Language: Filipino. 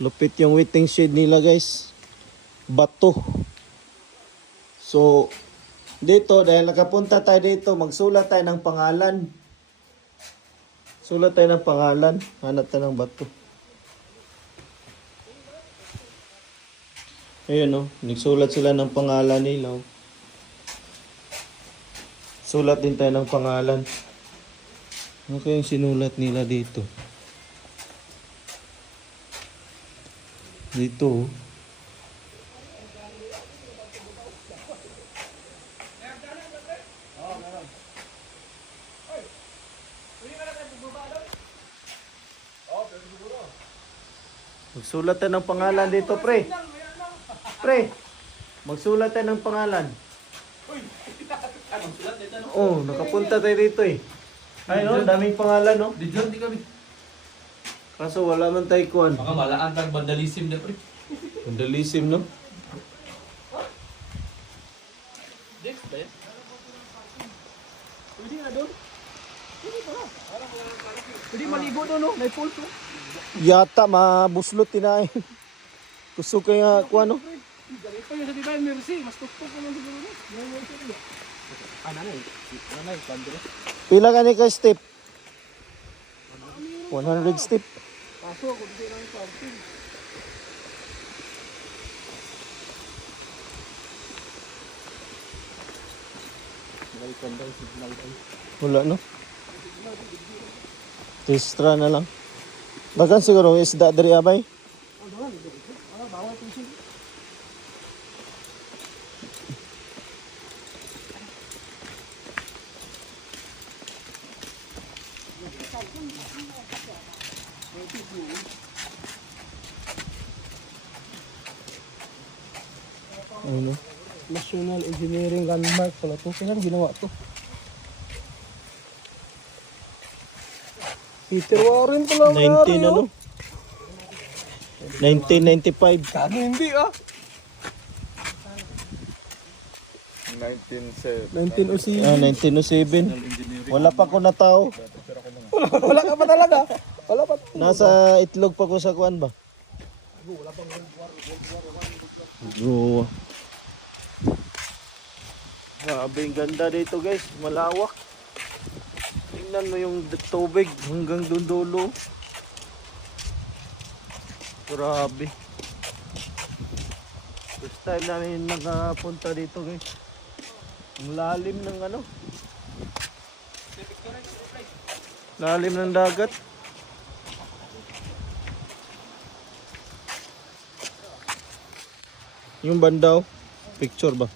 Lupit yung waiting shed nila guys. Bato. So, dito, dahil nakapunta tayo dito, magsulat tayo ng pangalan. Sulat tayo ng pangalan. Hanap tayo ng bato. Ayun, nagsulat sila ng pangalan nila. Sulat din tayo ng pangalan. Ano kayang sinulat nila dito? Dito. Magsulat tayo ng pangalan dito, pre. Pre, magsulat tayo ng pangalan. Oh, nakapunta tayo dito eh. Ay, no, daming pangalan, no? Di dyan, di kami. Kaso wala man tayo kuhan. Baka malaan tag vandalism na pre. Vandalism, no? Dex ba yan? Pwede na doon. Pwede maligo doon, no? May pool to. Yata, mabuslot tinahin. Gusto ko nga kuhan, no? Galit pa yun sa diba, Mercy. Mas tuktok ko lang siguro. Nanay. Nanay, pandre. Pila ka ni ka step? 100 step. Kaso, kung di lang yung parking. Balikan daw, signal daw. Wala, no? Tistra na lang. Bagan siguro, isda dari abay. Bawal fishing. Ano? National Engineering Landmark pala to. Kailan ginawa to? Peter Warren pala. 19 ano? 1995. Kano hindi ah. 1907. Ah, 1907. Wala pa ko na tao. Wala ka pa talaga. Wala pa. Nasa itlog pa ko sa kuan ba? Bro. Grabe, ang ganda dito guys. Malawak. Tingnan mo yung tubig hanggang doon dulo. Grabe. First time namin nakapunta dito guys. Ang lalim ng ano. Lalim ng dagat. Yung bandaw, picture ba?